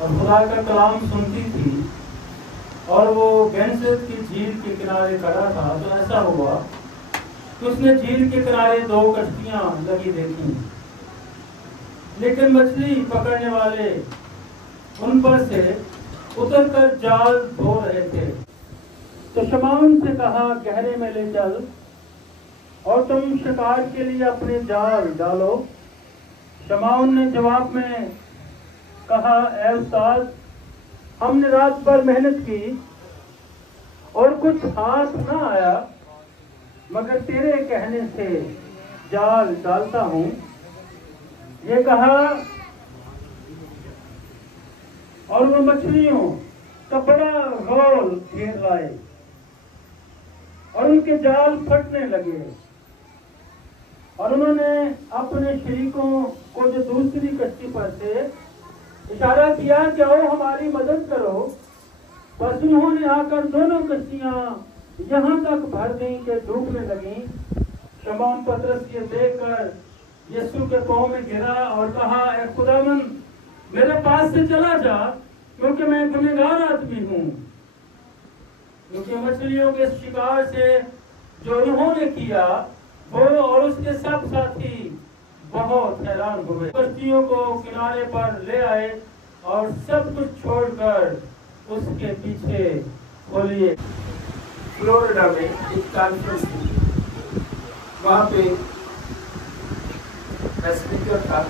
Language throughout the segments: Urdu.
اور خدا کا کلام سنتی تھی اور وہ گینسرت کی جھیل کے کنارے کھڑا تھا، تو ایسا ہوا کہ اس نے جھیل کے کنارے 2 کشتیاں لگی دیکھی، لیکن مچھلی پکڑنے والے ان پر سے اتر کر جال دھو رہے تھے۔ تو شمعون سے کہا گہرے میں لے چل اور تم شکار کے لیے اپنے جال ڈالو۔ شمعون نے جواب میں کہا اے استاد، ہم نے رات بھر محنت کی اور کچھ ہاتھ نہ آیا، مگر تیرے کہنے سے جال ڈالتا ہوں۔ یہ کہا اور وہ مچھلیوں کا بڑا غول گھیر لائے اور ان کے جال پھٹنے لگے، اور انہوں نے اپنے شریکوں کو جو دوسری کشتی پر تھے اشارہ کیا کہ آؤ ہماری مدد کرو، بس انہوں نے آ کر دونوں کشتیاں یہاں تک بھر دیں کہ ڈوبنے لگیں۔ شمعون پطرس یہ دیکھ کر یسوع کے پاؤں میں گرا اور کہا اے خداوند، میرے پاس سے چلا جا، کیونکہ میں گنہگار آدمی ہوں۔ کیونکہ مچھلیوں کے شکار سے جو انہوں نے کیا، وہ اور اس کے سب ساتھی بہت حیران ہوئے۔ کشتیوں کو کنارے پر لے آئے اور سب کچھ چھوڑ کر اس کے پیچھے ہو لیے۔ فلوریڈا میں ایک کانفرنس تھی، وہاں پہ میں اسپیکر تھا،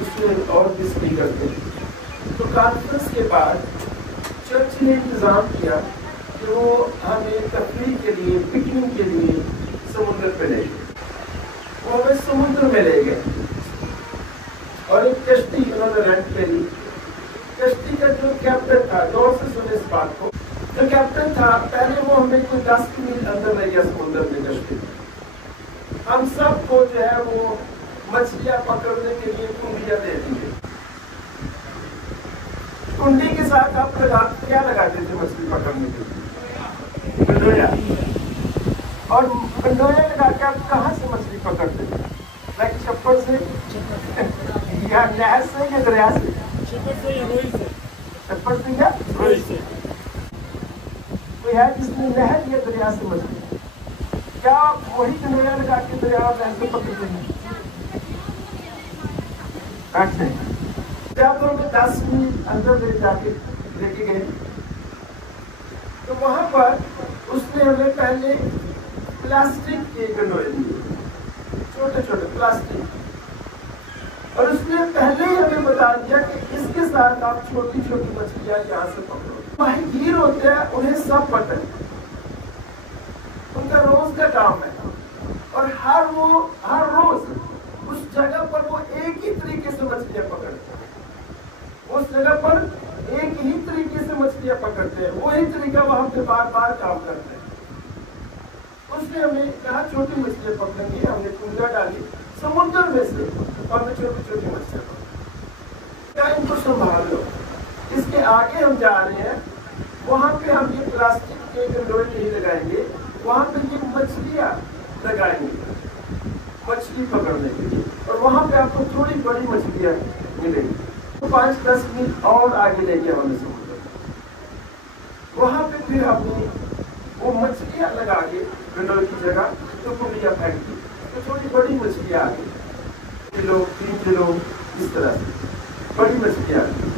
اس میں اور بھی اسپیکر تھے۔ تو کانفرنس کے بعد چرچ نے انتظام کیا کہ وہ ہمیں تفریح کے لیے، پکنک کے لیے سمندر پہ لے گئے۔ وہ ہمیں سمندر میں لے گئے اور ایک کشتی انہوں نے رینٹ پہ لی۔ کشتی کا جو کیپٹن تھا، غور سے سنے اس بات کو، جو کیپٹن تھا پہلے وہ ہمیں کوئی 10 میل اندر لے گیا سمندر میں کشتی۔ ہم سب کو جو ہے وہ مچھلیاں پکڑنے کے لیے کنڈیاں دے دیے۔ کنڈی کے ساتھ آپ کیا لگاتے تھے مچھلی پکڑنے کے لیے؟ کنڈویا۔ اور کنڈویا لگا کے آپ کہاں سے مچھلی پکڑتے تھے؟ لائک چھپڑ سے یا نہر سے یا دریا سے؟ چھپڑ سے یا روئی سے؟ چھپڑ سے یا روئی سے؟ کوئی ہے جس نے نہر یا دریا سے مچھلی؟ کیا آپ وہی کنڈویا لگا کے دریا نہر سے پکڑتے ہیں؟ اچھا، جب ہمیں 10 میل اندر لے جا کے لے کے گئے تو وہاں پر اس نے ہمیں پہلے پلاسٹک کے کنڈوے دیے، چھوٹے چھوٹے پلاسٹک، اور اس نے پہلے ہی ہمیں بتا دیا کہ اس کے ساتھ آپ چھوٹی چھوٹی مچھلیاں یہاں سے پکڑو۔ ماہی گیر ہوتے ہیں، انہیں سب پتہ ہے، ان کا روز کا کام ہے، اور ہر روز اس جگہ پر وہ ایک ہی طریقے سے مچھلیاں پکڑتے ہیں، اس جگہ پر ایک ہی طریقے سے مچھلیاں پکڑتے ہیں، وہی طریقہ وہاں پہ بار بار کام کرتے ہیں۔ اس نے ہمیں کہا چھوٹی مچھلیاں پکڑیں گے، ہم نے کنڈا ڈالی سمندر میں سے، اور ہم نے چھوٹی چھوٹی مچھلیاں پکڑی، کیا ان کو سنبھال لو۔ اس کے آگے ہم جا رہے ہیں، وہاں پہ ہم یہ پلاسٹک کے کنڈوے نہیں لگائیں گے، وہاں پہ یہ مچھلیاں لگائیں گے مچھلی پکڑنے کے لیے، اور وہاں پہ آپ کو تھوڑی بڑی مچھلیاں ملیں گی۔ 5-10 میل اور آگے لے کے ہمیں سمندر، وہاں پہ پھر ہم نے وہ مچھلیاں لگا کے کنڈوے کی جگہ تو کنڈیاں پھینک دی، تو تھوڑی بڑی مچھلیاں آ گئی، 1 کلو 3 کلو اس طرح سے بڑی مچھلیاں آ گئی۔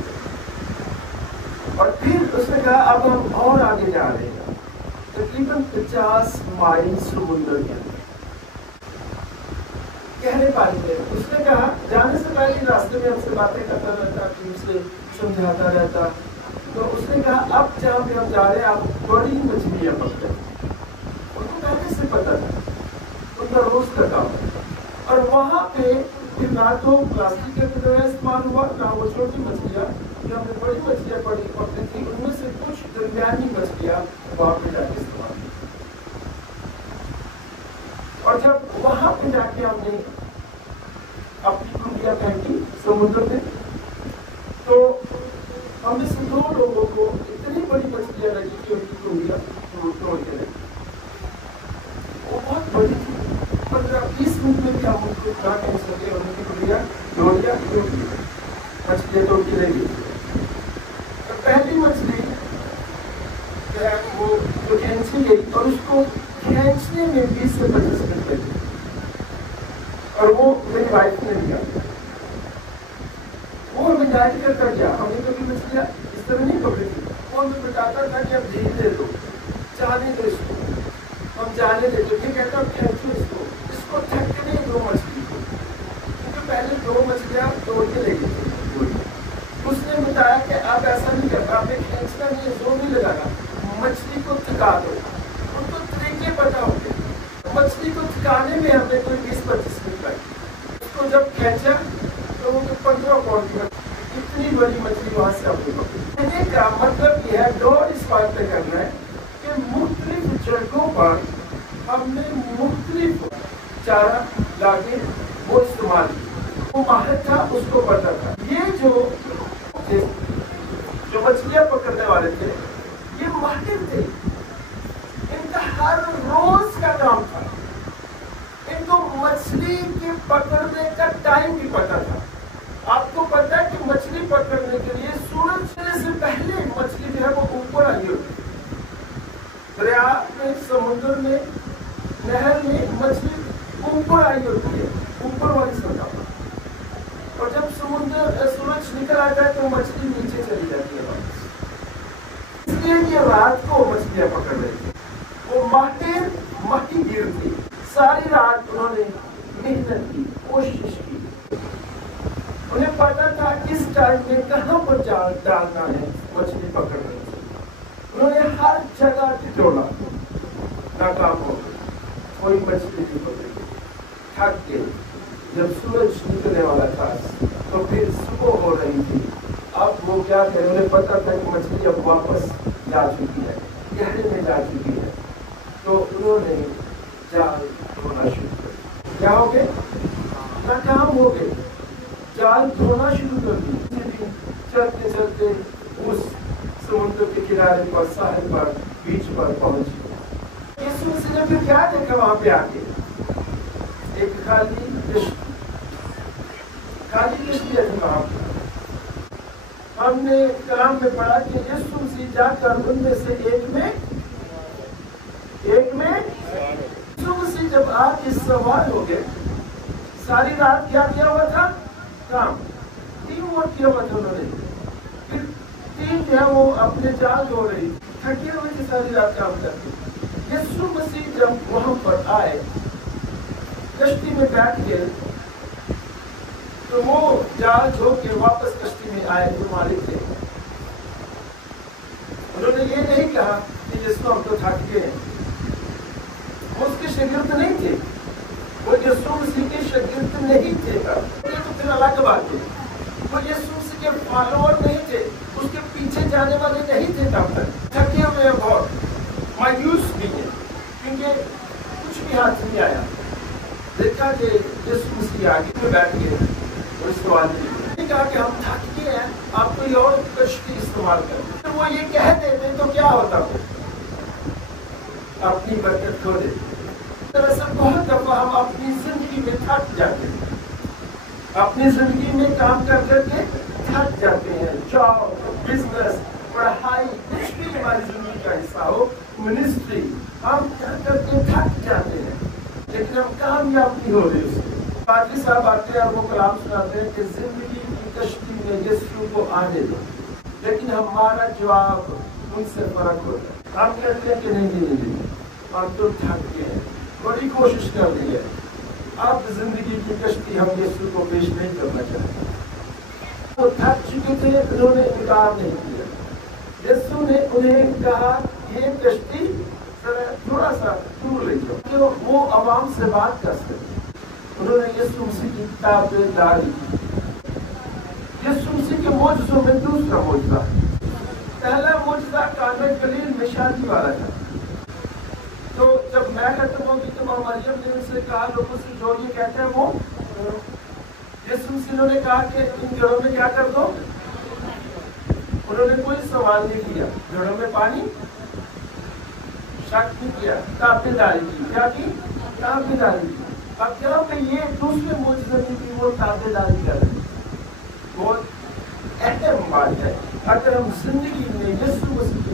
اور پھر اس نے کہا اب ہم اور آگے جا رہے ہیں، تقریباً 50 مائل سمندر کے اندر گہرے پانی میں۔ اس نے کہا جانے سے پہلے راستے میں ہم سے باتیں کرتا رہتا، ٹیم سے سمجھاتا رہتا، تو اس نے کہا اب جہاں پہ ہم جا رہے ہیں آپ بڑی مچھلیاں پکڑیں۔ ان کو پہلے سے پتہ تھا، ان کا روز کا کام ہے، اور وہاں پہ پھر نہ تو پلاسٹک کا کنڈویا استعمال ہوا، نہ وہ چھوٹی مچھلیاں، جو ہم نے بڑی مچھلیاں پکڑی تھی ان میں سے کچھ درمیانی مچھلیاں وہاں پہ جا کے استعمال کی۔ اور جب وہاں پہ جا کے ہم نے اپنی کنڈیاں پھینکی سمندر میں، تو ہم میں سے 2 لوگوں کو اتنی بڑی مچھلیاں لگی کہ ان کی کنڈیاں توڑ کے لگی۔ وہ بہت بڑی تھی، 15-20 منٹ میں بھی ہم ان کو کھا نہیں سکے، ان کی کنڈیاں توڑ دیا کیونکہ مچھلیاں توڑ کے لے گئی۔ تو کھینچی گئی اور اس کو کھینچنے میں 20 سے 25 منٹ لگے اور وہ میری وائف نے لیا. وہ ہمیں گائڈ کرتا گیا. ہم نے کبھی مچھلیاں اس طرح نہیں پکڑی تھی. وہ ہمیں بتاتا تھا کہ اب دھیرے دے دو, جانے دو اس کو, ہم جانے دے دو. یہ کہتا ہم کھینچو اس کو تھکنے دو مچھلی کو, کیونکہ پہلے 2 مچھلیاں توڑ کے لے گئی. اس نے بتایا کہ آپ ایسا نہیں کرنا, آپ نے کھینچنا نہیں, زور نہیں لگانا, مچھلی کو تھکا دو. ان کو طریقے پتا ہوتے. مچھلی کو تھکانے میں ہمیں کوئی 20-25 منٹ لگے. اس کو جب کھینچا تو وہ 15 پاؤنڈ کی اتنی بڑی مچھلی وہاں سے آپ نے پکڑی. کہنے کا مطلب یہ ہے, دور اس بات پہ کرنا ہے کہ مختلف جگہوں پر ہم نے مختلف چارہ لا کے وہ استعمال کیا. وہ ماہر تھا, اس کو پتا تھا. یہ جو مچھلیاں پکڑنے والے تھے یہ ماہر تھے. ان کا ہر روز کا کام تھا. ان کو مچھلی کے پکڑنے کا ٹائم بھی پتا تھا. آپ کو پتا ہے کہ مچھلی پکڑنے کے لیے سورج چڑھنے سے پہلے مچھلی جو ہے وہ اوپر آئی ہوتی ہے. دریا میں, سمندر میں, نہر میں مچھلی اوپر آئی ہوتی ہے, اوپر والی سطح پر. اور جب سورج نکل آتا ہے تو مچھلی نیچے چلی جاتی ہے واپس. اس لیے یہ رات کو مچھلیاں پکڑ رہے تھے. وہ ماہر ماہی گیر تھے. ساری رات انہوں نے محنت کی, کوشش کی. انہیں پتا تھا کس ٹائم میں کہاں پر جال ڈالنا ہے مچھلی پکڑنے. انہوں نے ہر جگہ ٹٹولا, ناکام ہو گئے, کوئی مچھلی نہیں پکڑی. تھک گئے. جب سورج نکلنے والا تھا تو پھر صبح ہو رہی تھی. اب وہ کیا تھے, انہیں پتا تھا کہ مچھلی اب واپس جا چکی ہے, گہرے میں جا چکی ہے. تو انہوں نے جال دھونا شروع کر. کیا ہو گئے, ناکام ہو گئے. جال دھونا شروع کر دی. چلتے چلتے اس سمندر کے کنارے پر, ساحل پر, بیچ پر پہنچ. یسوع مسیح نے پھر کیا دیکھا وہاں پہ آ کے, ایک خالی کشتی ہے. وہاں ہم نے کلام میں پڑھا کہ یسوع مسیح جا کر ان میں سے ایک میں یسوع مسیح جب آ کے سوار ہو گئے. ساری رات کیا کیا ہوا تھا, کام, ٹیم ورک کیا ہوا تھا انہوں نے. پھر ٹیم جو ہے وہ اپنے جال دھو رہی, تھکے ہوئے تھے ساری رات کام کرتے. یسوع مسیح جب وہاں پر آئے, کشتی میں بیٹھ گئے, تو وہ جال دھو کے واپس کشتی میں آئے جو مالک تھے. انہوں نے یہ نہیں کہا کہ یسوع ہم تو تھک گئے ہیں. وہ اس کے شاگرد نہیں تھے, وہ یسوع مسیح کے شاگرد نہیں تھے. یہ تو پھر الگ بات ہے. وہ یسوع مسیح کے فالوور نہیں تھے, اس کے پیچھے جانے والے نہیں تھے. تب تک تھکے ہوئے, بہت مایوس بھی ہیں, کیونکہ کچھ بھی ہاتھ نہیں آیا. دیکھا کہ یسوع مسیح آگے میں بیٹھ گئے اور سوال کہا کہ ہم تھک گئے ہیں, آپ کوئی اور کشتی استعمال کریں. تو وہ یہ کہہ دیتے تو کیا ہوتا, اپنی برکت کھو دیتے. دراصل بہت دفعہ ہم اپنی زندگی میں تھک جاتے ہیں, اپنی زندگی میں کام کر کر کے تھک جاتے ہیں. جاب, بزنس, پڑھائی, کچھ بھی ہماری زندگی کا حصہ ہو, منسٹری, ہم کر کر کے تھک جاتے ہیں, لیکن ہم کامیاب نہیں ہو رہے. اس میں پادری صاحب آتے ہیں اور وہ کلام سناتے ہیں کہ زندگی کی کشتی میں یسوع کو آنے دو, لیکن ہمارا جواب ان سے فرق ہوتا ہے. ہم کہتے ہیں کہ نہیں, ہم تو تھک گئے ہیں, بڑی کوشش کر لی ہے, اب زندگی کی کشتی ہم یسوع کو پیش نہیں کرنا چاہتے. وہ تھک چکے تھے, انہوں نے انکار نہیں کیا. یسوع نے انہیں کہا یہ کشتی تھوڑا سا دور لے جاؤ کہ وہ عوام سے بات کر سکتے. انہوں نے یسوع مسیح کی تابعداری کی. یسوع مسیح کے معجزوں میں دوسرا معجزہ, پہلا معجزہ کانا گلیل میں شادی والا تھا. تو جب میں ختم ہوگی تو مریم نے ان سے کہا, لوگوں سے جو یہ کہتے ہیں وہ, یسوع مسیح نے کہا کہ ان جڑوں میں کیا کر دو. انہوں نے کوئی سوال نہیں کیا, جڑوں میں پانی, شک نہیں کیا, تابعداری کی. کیا کی, تابعداری کی. اب جہاں پہ یہ دوسرے معجزے کی وہ تابعداری کر رہے ہیں, بہت اہم بات ہے. اگر ہم زندگی میں یسوع مسیح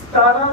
17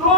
2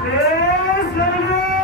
Praise the Lord!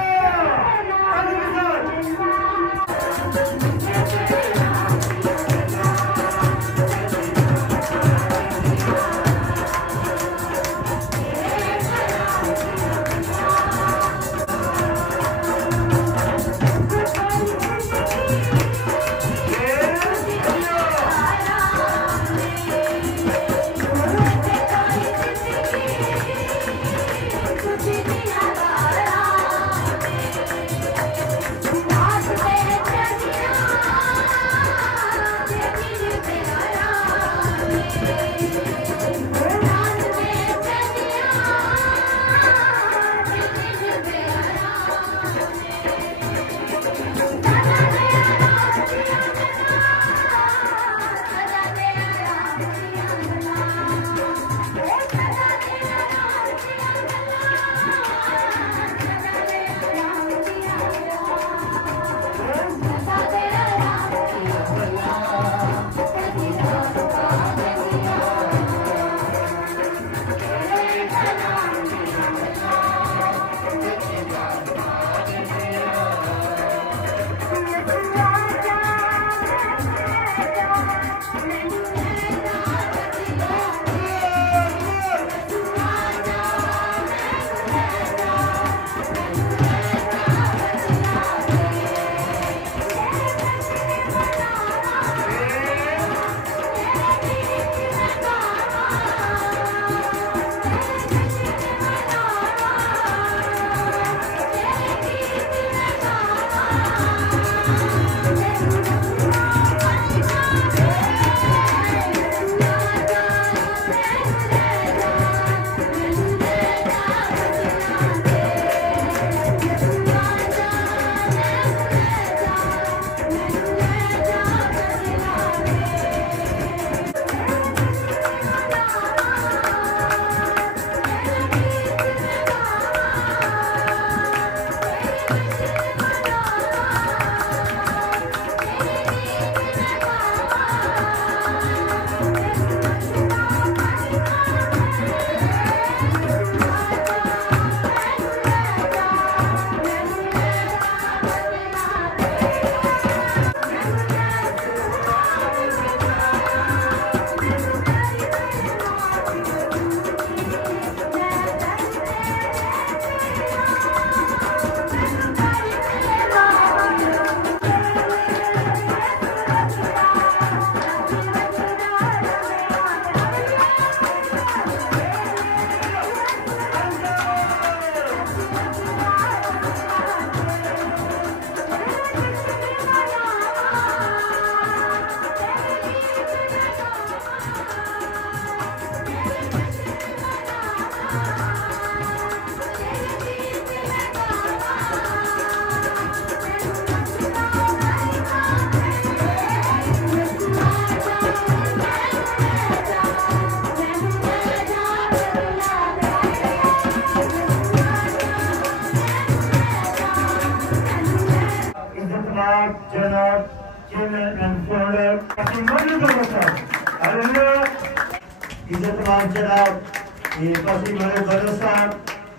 عزت جناب یہ پسی بڑے بدر صاحب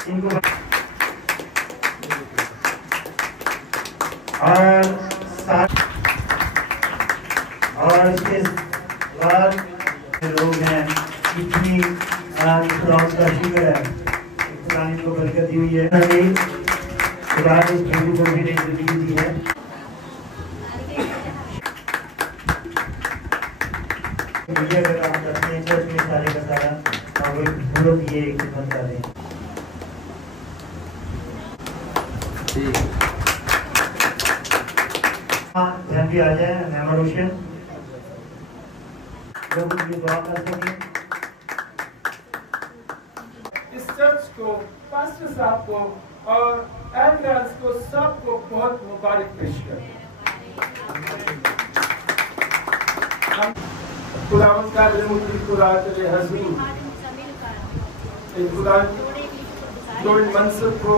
ان کو اور اس کے بعد لوگ ہیں اتنی خدا کا شکر ہے خدا نے کو برکت دی ہوئی ہے خدا نے اس بیٹی کو بھی نئی زندگی دی ہے میڈیا کا کام کرتے ہیں چرچ میں سارے کا سارا اور بہت یہ خدمت کر رہے ہیں جہاں بھی آ جائیں نعمہ روشن لوگ ان کی دعا کر سکیں اس چرچ کو پاسٹر صاحب کو اور ایلڈرز کو سب کو بہت مبارک پیش کریں خداوند کا رحمتی خدا تیرے حضور خدا جو ان منصب کو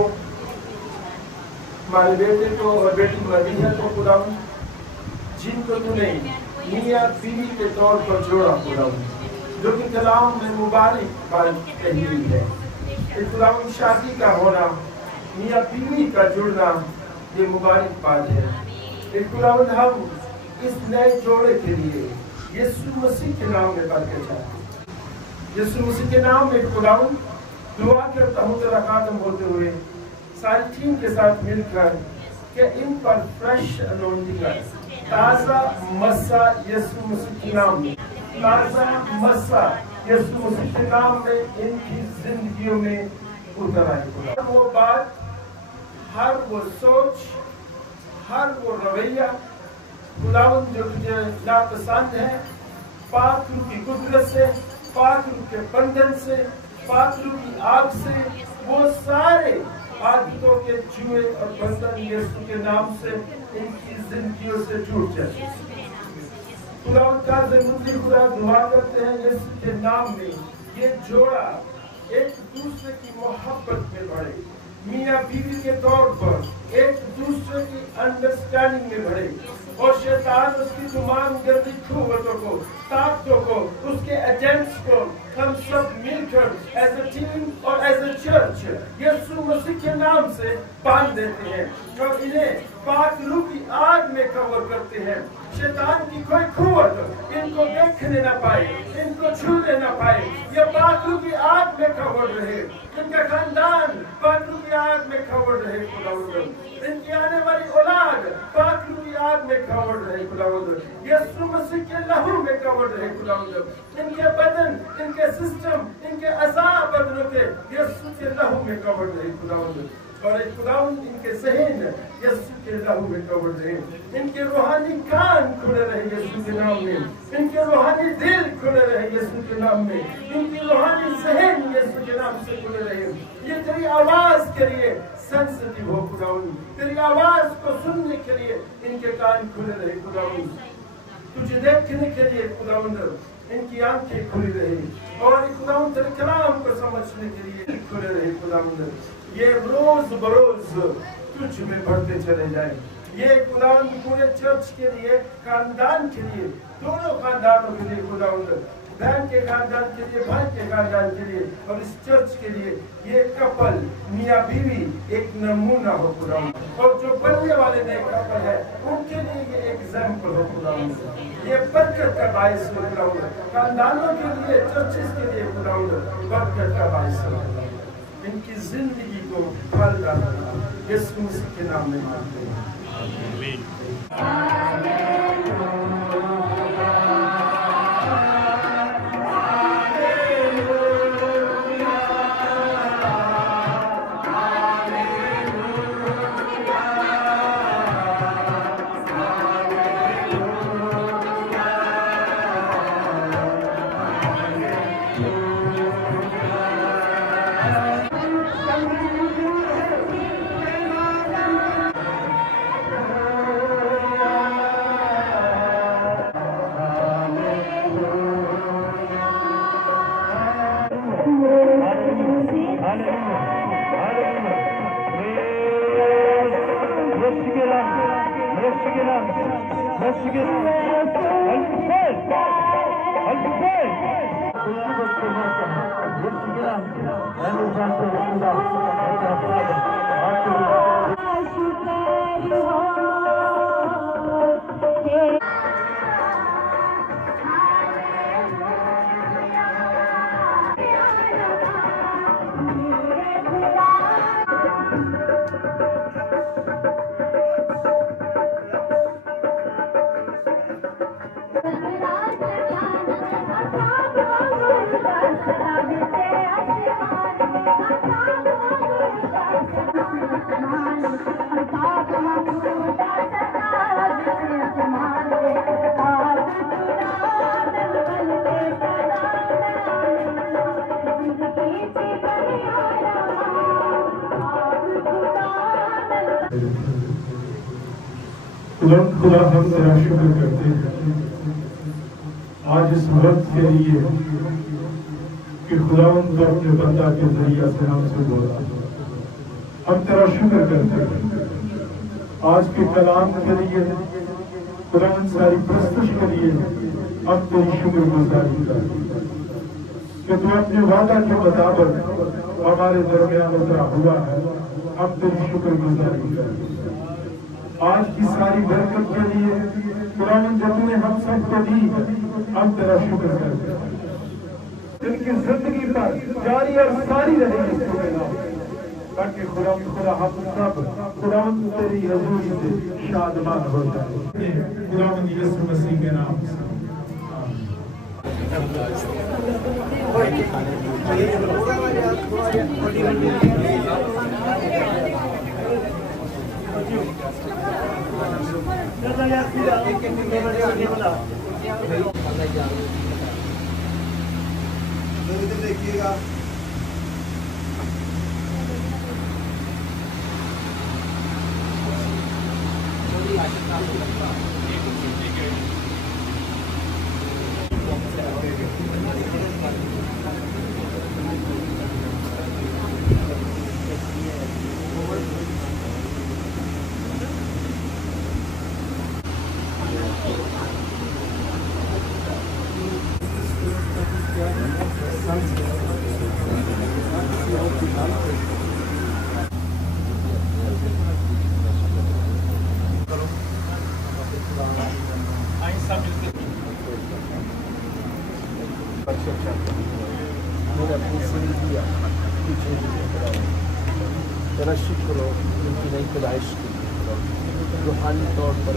ہمارے بیٹے کو اور بیٹی مدیحہ کو خداوند جن کو تو نے میاں بیوی کے طور پر جوڑا خداوند جو کہ کلام میں مبارک بات کہی ہوئی ہے خداوند شادی کا ہونا میاں بیوی کا جڑنا یہ مبارک بات ہے خداوند ہم اس نئے جوڑے کے لیے یسوع مسیح کے نام میں برکت چاہتے ہیں یسوع مسیح کے نام میں خداوند دعا کرتا ہوں تیرا خاتم ہوتے ہوئے ساری ٹیم کے ساتھ مل کر کہ ان پر فریش انونٹنگ ہے تازہ مسا یسوع مسیح کے نام میں تازہ مسا یسوع مسیح کے نام میں ان کی زندگیوں میں اتر آئے ہر وہ بات ہر وہ سوچ ہر وہ رویہ خداوند جو تجھے ناپسند ہے پاک روح کی قدرت سے پاک روح کے بندھن سے پاک روح کی آگ سے وہ سارے عادتوں کے جوئے اور بندھن یسوع کے نام سے ان کی زندگیوں سے ٹوٹ جائے خداوند کا ضرورتی خدا دعا کرتے ہیں یسوع کے نام میں یہ جوڑا ایک دوسرے کی محبت میں بڑھے میاں بیوی کے طور پر ایک دوسرے کی انڈرسٹینڈنگ میں بڑھے اور شیطان اس کی تمام گردی قوتوں کو طاقتوں کو اس کے ایجنٹس کو ہم سب مل کر ایز اے ٹیم اور ایز اے چرچ یسوع مسیح کے نام سے باندھ دیتے ہیں اور انہیں پاک روح کی آگ میں کور کرتے ہیں شیطان کی کوئی قوت ان کو دیکھنے نہ پائے ان کو چھونے نہ پائے یہ پاک روح کی آگ میں کور رہے ان کا خاندان پاک روح کی آگ میں کور رہے خداوند ان کی آنے والی اولاد پاک روح کی آگ میں کور رہے خداوند یسوع مسیح کے لہو میں کور رہے خداوند ان کے بدن ان کے سسٹم ان کے اعضاء بدنوں کے یسوع کے لہو میں کور رہے خداوند اور ایک خداوند ان کے ذہن یسوع کے لہو میں کور رہے ان کے روحانی کان کھلے رہے یسوع کے نام میں ان کے روحانی دل کھلے رہے یسوع کے نام میں ان کی روحانی ذہن یسوع کے نام سے کھلے رہے یہ تیری آواز کے لیے سینسٹیو ہو خداوند تیری آواز کو سننے کے لیے ان کے کان کھلے رہے خداوند تجھے دیکھنے کے لیے خداوند ان کی آنکھیں کھلی رہی اور خداوند تیرے کلام کو سمجھنے کے لیے کھلے رہے خداوند یہ روز بروز تجھ میں بڑھتے چلے جائیں یہ خداوند پورے چرچ کے لیے خاندان کے لیے دونوں خاندانوں کے لیے خداوند بہن کے خاندان کے لیے بھائی کے خاندان کے لیے اور اس چرچ کے لیے یہ کپل میاں بیوی ایک نمونہ ہو خداوند اور جو بننے والے نئے کپل ہے ان کے لیے یہ ایگزامپل ہو خداوند یہ برکت کا باعث ہو خداوند خاندانوں کے لیے چرچز کے لیے خداوند برکت کا باعث ہو ان کی زندگی کو پھل ڈالنا یسوع مسیح کے نام میں مانتے ہیں Let's get up. خدا ہم تیرا شکر کرتے ہیں آج اس وقت کے لیے کہ خداوند تو اپنے بندہ کے ذریعہ سے ہم سے بولا. ہم تیرا شکر کرتے ہیں آج کے کلام کے لیے، خداوند ساری پرستش کے لیے ہم تیری شکر گزاری کرتے کہ تو اپنے وعدہ کے مطابق ہمارے درمیان اترا ہوا ہے. ہم تیری شکر گزاری کرتے آج کی ساری برکت کے لیے خداوند جو تو نے ہم سب کو دی ہے. ہم تیرا شکر کرتے ہیں جن کی زندگی پر جاری اور ساری رہے گی اس کے نام، تاکہ خدا ہم سب خداوند تیری حضوری سے شادمان ہو جائے. خداوند یسوع مسیح کے نام سے دیکھیے گا میرے اپنی زندگی تیرا شکر ہو ان کی نئی پیدائش کے لیے روحانی طور پر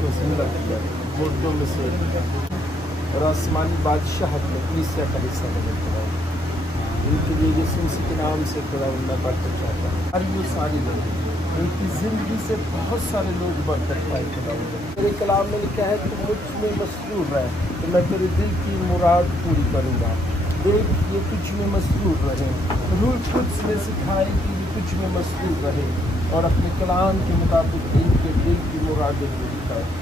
کو زندہ کیا مردوں میں سے اور آسمانی بادشاہت میں کلیسیا کا حصہ بنے پڑا ان کے لیے یسوع مسیح کے نام سے خدا میں برکت چاہتا ہوں. اور یہ ساری لوگ ان کی زندگی سے بہت سارے لوگ برکت پائے. خدا میرے کلام میں لکھا ہے کہ مجھ میں مسرور رہے تو میں تیرے دل کی مراد پوری کروں گا. دیکھ یہ تجھ میں مسرور رہے، روح القدس نے سکھائے کہ یہ تجھ میں مسرور رہے اور اپنے کلام کے مطابق ان کے دل کی مرادیں پوری کر.